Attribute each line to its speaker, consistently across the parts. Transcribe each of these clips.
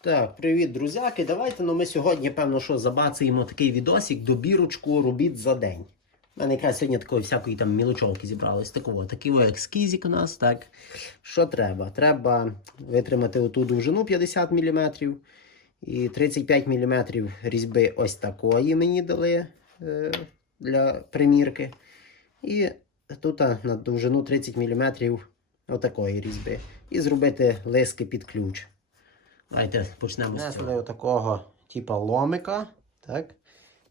Speaker 1: Так, привіт, друзяки. Давайте ну, ми сьогодні, певно, що забацаємо такий відосик, добірочку робіт за день. У мене якраз сьогодні такої всякої там мілочовки зібралось. Такого, такий о, екскізик у нас, так. Що треба? Треба витримати оту довжину 50 мм і 35 мм різьби ось такої мені дали е, для примірки. І тут на довжину 30 мм отакої різьби. І зробити лиски під ключ. Давайте почнемо з цього. такого типа ломика. Так.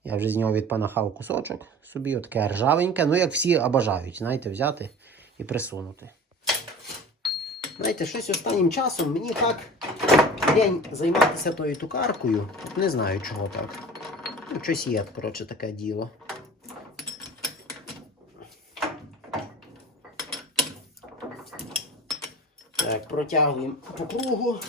Speaker 1: Я вже з нього відпанахав кусочок собі, отаке ржавеньке. Ну, як всі бажають, знаєте, взяти і присунути. Знаєте, щось останнім часом мені так лень займатися тою тукаркою. Не знаю, чого так. Ну, щось є, коротше, таке діло. Так, протягуємо по кругу.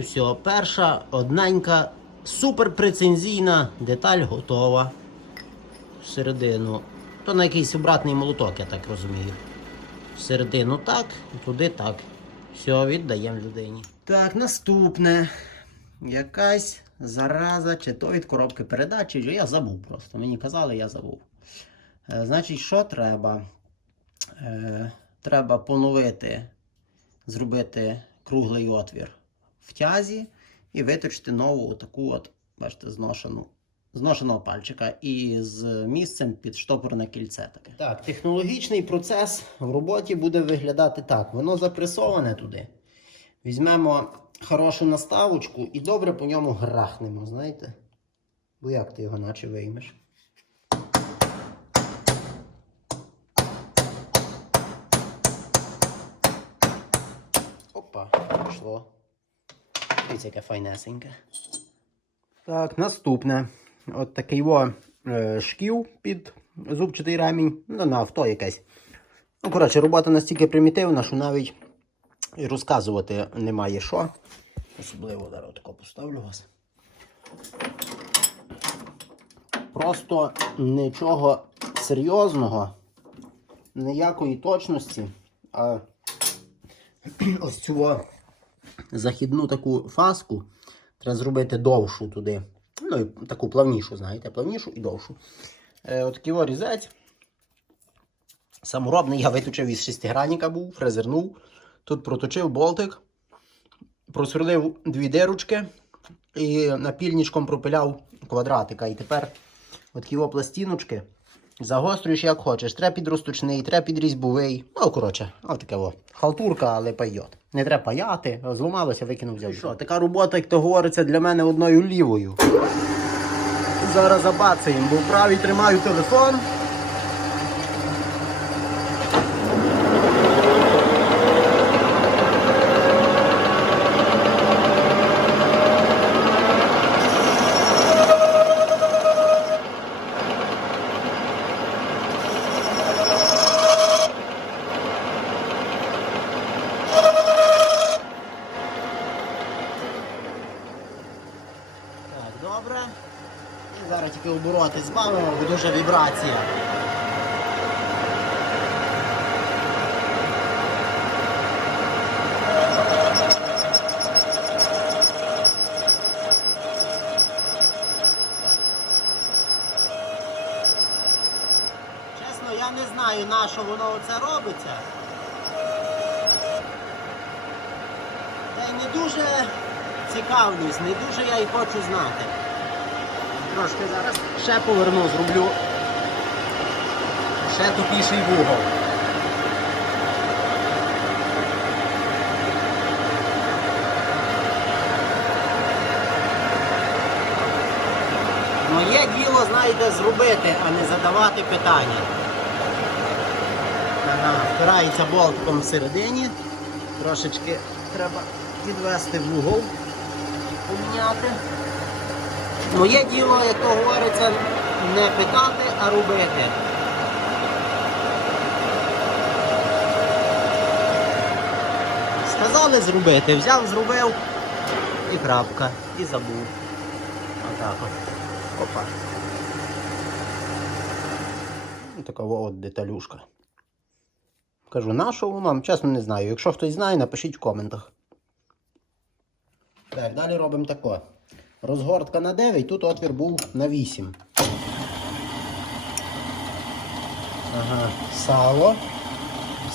Speaker 1: І все. Перша одненька суперпрецензійна деталь готова. Всередину. То на якийсь обратний молоток, я так розумію. Всередину так, туди так. Все, віддаємо людині. Так, наступне. Якась зараза, чи то від коробки передач, чи я забув просто. Мені казали, я забув. Е, значить, що треба? Е, треба поновити, зробити круглий отвір в тязі і виточити нову таку от, бачите, зношену, зношеного пальчика і з місцем під штопорне кільце таке. Так, технологічний процес в роботі буде виглядати так. Воно запресоване туди. Візьмемо хорошу наставочку і добре по ньому грахнемо, знаєте? Бо як ти його наче виймеш? Опа, пішло. Дивіться, яке файнесеньке. Так, наступне. От такий во е, шків під зубчатий ремінь. Ну, на авто якесь. Ну, коротше, робота настільки примітивна, що навіть розказувати немає що. Особливо зараз тако поставлю вас. Просто нічого серйозного, ніякої точності, а ось цю о західну таку фаску треба зробити довшу туди. Ну, і таку плавнішу, знаєте, плавнішу і довшу. Е, Отакий о різець. Саморобний я виточив із шестигранника був, фрезернув. Тут проточив болтик, просверлив дві дирочки і напільничком пропиляв квадратика. І тепер такі о пластиночки загострюєш як хочеш. Треба під розточний, треба під різьбовий. Ну, коротше, отаке о. Халтурка, але пайот. Не треба паяти, зламалося, викинув взяв. Що, така робота, як то говориться, для мене одною лівою. Зараз забацаємо, бо в правій тримаю телефон. Так, добре. І зараз тільки обороти бо дуже вібрація. Чесно, я не знаю, на що воно оце робиться. Та й не дуже цікавлюсь, не дуже я й хочу знати. Трошки зараз ще поверну, зроблю ще тупіший вугол. Моє діло, знаєте, зробити, а не задавати питання. Впирається болтиком всередині. Трошечки треба відвести в угол, поміняти. Моє діло, як то говориться, не питати, а робити. Сказали зробити, взяв, зробив і крапка, і забув. Отак от. Опа. Ну, Така от деталюшка. Кажу, на що воно? Чесно не знаю. Якщо хтось знає, напишіть в коментах. Так, далі робимо тако. Розгортка на 9, тут отвір був на 8. Ага, сало.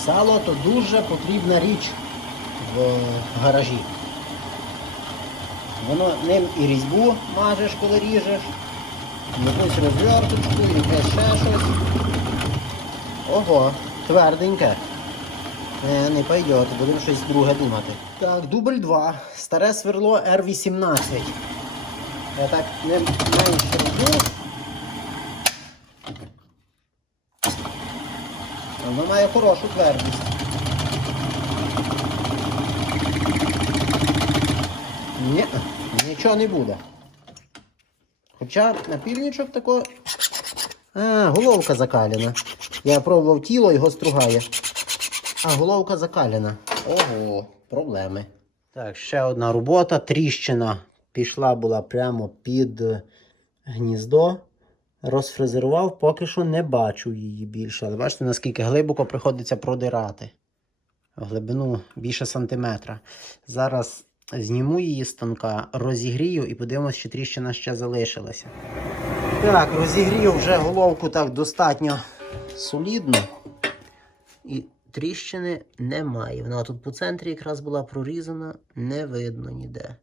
Speaker 1: Сало то дуже потрібна річ в гаражі. Воно ним і різьбу мажеш, коли ріжеш, якусь розверточку, якесь ще щось. Ого, тверденьке. Не, не пойдет, будемо щось друге думати. Так, дубль 2. Старе сверло R18. Я так не менше роблю. Воно має хорошу твердість. Ні, нічого не буде. Хоча напільничок тако. А, головка закалена. Я пробував тіло, його стругає. А головка закалена. Ого, проблеми. Так, ще одна робота. Тріщина пішла була прямо під е, гніздо. Розфрезерував, поки що не бачу її більше. Але бачите, наскільки глибоко приходиться продирати. Глибину більше сантиметра. Зараз зніму її з тонка, розігрію і подивимось, чи тріщина ще залишилася. Так, розігрів вже головку так достатньо солідно. І тріщини немає. Вона тут по центрі якраз була прорізана, не видно ніде.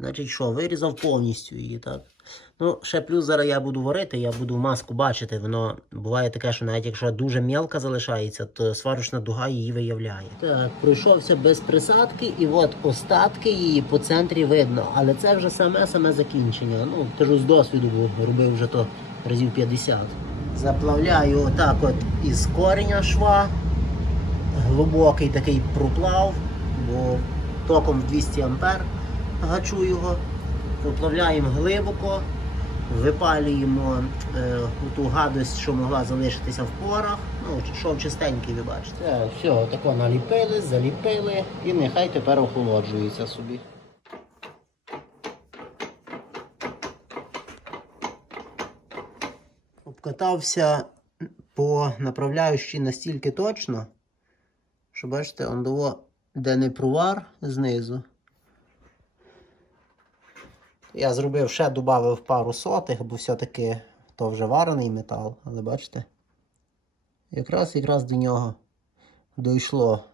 Speaker 1: Значить, що, вирізав повністю її, так? Ну, ще плюс зараз я буду варити, я буду маску бачити. Воно буває таке, що навіть якщо дуже мелка залишається, то сварочна дуга її виявляє. Так, пройшовся без присадки, і от остатки її по центрі видно. Але це вже саме-саме закінчення. Ну, кажу з досвіду, бо робив вже то разів 50. Заплавляю отак от із кореня шва глибокий такий проплав, бо током в 200 ампер гачу його, проплавляємо глибоко, випалюємо е, ту гадость, що могла залишитися в порах. Ну, шов чистенький, ви бачите. Так, все, тако наліпили, заліпили і нехай тепер охолоджується собі. Обкатався по направляючій настільки точно, що бачите, он дово, де не провар знизу. Я зробив ще додав пару сотих, бо все-таки то вже варений метал, але бачите? Якраз якраз до нього дійшло.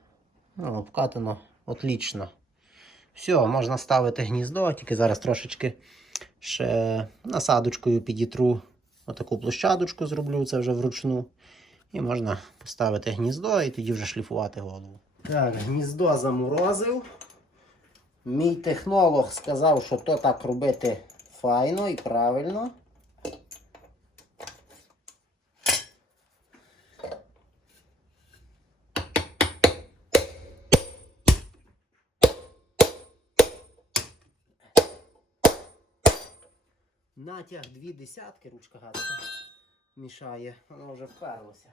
Speaker 1: Ну, обкатано отлично. Все, можна ставити гніздо, тільки зараз трошечки ще насадочкою підітру отаку площадочку зроблю, це вже вручну. І можна поставити гніздо і тоді вже шліфувати голову. Так, гніздо заморозив. Мій технолог сказав, що то так робити файно і правильно. Натяг дві десятки, ручка гадка мішає, воно вже вперлося.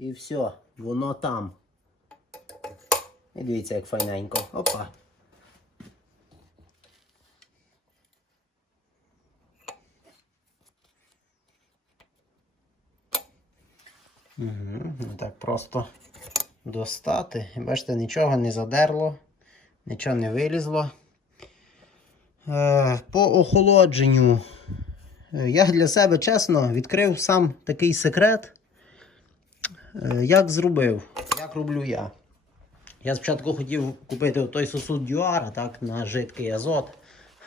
Speaker 1: І все, воно там. І дивіться, як файненько. Опа. Угу, так просто достати. Бачите, нічого не задерло, нічого не вилізло. Е, по охолодженню. е, Я для себе чесно відкрив сам такий секрет. Е, Як зробив? Як роблю я? Я спочатку хотів купити той сосуд Дюара так, на жидкий азот.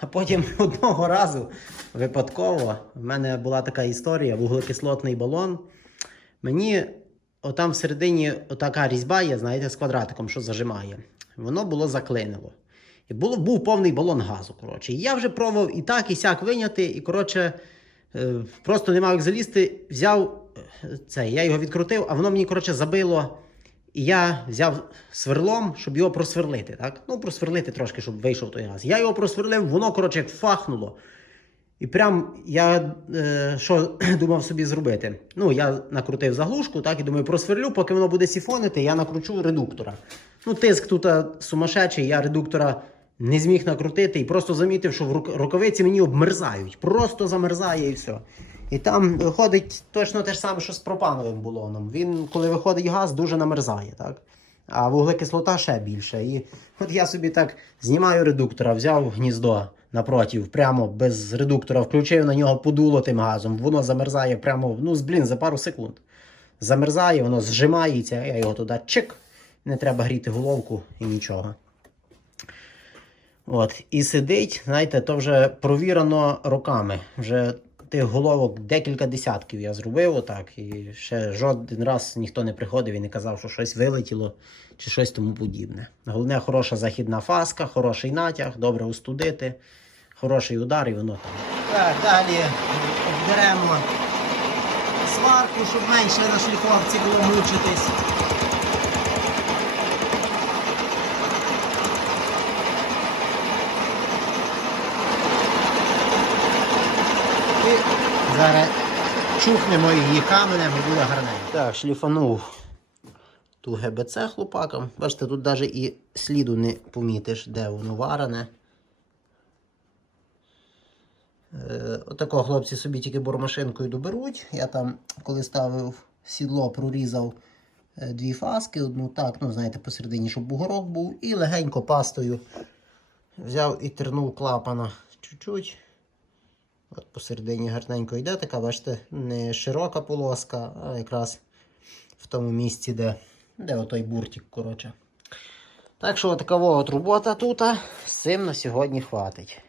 Speaker 1: А потім одного разу випадково в мене була така історія, вуглекислотний балон. Мені отам всередині отака різьба є, знаєте, з квадратиком, що зажимає. Воно було заклинило. І було, був повний балон газу. коротше. І я вже пробував і так, і сяк виняти, і коротше, просто не мав як залізти, взяв е, це, я його відкрутив, а воно мені коротше, забило. І я взяв сверлом, щоб його просверлити. Так? Ну, просверлити трошки, щоб вийшов той газ. Я його просверлив, воно, коротше, як фахнуло. І прям я е, що думав собі зробити? Ну, я накрутив заглушку, так, і думаю, просверлю, поки воно буде сіфонити, я накручу редуктора. Ну, тиск тут сумасшедший, я редуктора не зміг накрутити і просто замітив, що в рукавиці мені обмерзають. Просто замерзає і все. І там виходить точно те ж саме, що з пропановим балоном. Він, коли виходить газ, дуже намерзає. так? А вуглекислота ще більше. І от я собі так знімаю редуктора, взяв гніздо напротив, прямо без редуктора, включив на нього подуло тим газом. Воно замерзає прямо, ну, блін, за пару секунд. Замерзає, воно зжимається, я його туди чик. Не треба гріти головку і нічого. От, і сидить, знаєте, то вже провірено роками. Вже тих головок декілька десятків я зробив отак. І ще жоден раз ніхто не приходив і не казав, що щось вилетіло чи щось тому подібне. Головне, хороша західна фаска, хороший натяг, добре устудити, хороший удар і воно там. Так, далі обдеремо сварку, щоб менше на шліфовці було мучитись. І зараз чухнемо її каменем і буде гарненько. Так, шліфанув ту ГБЦ хлопакам. Бачите, тут навіть і сліду не помітиш, де воно варене. Е, Отако хлопці собі тільки бормашинкою доберуть. Я там, коли ставив сідло, прорізав е, дві фаски, одну так, ну знаєте, посередині, щоб бугорок був, і легенько пастою взяв і тернув клапана чуть-чуть. От посередині гарненько йде така, бачите, не широка полоска, а якраз в тому місці, де, де отой буртик, коротше. Так що така от робота тут. З цим на сьогодні хватить.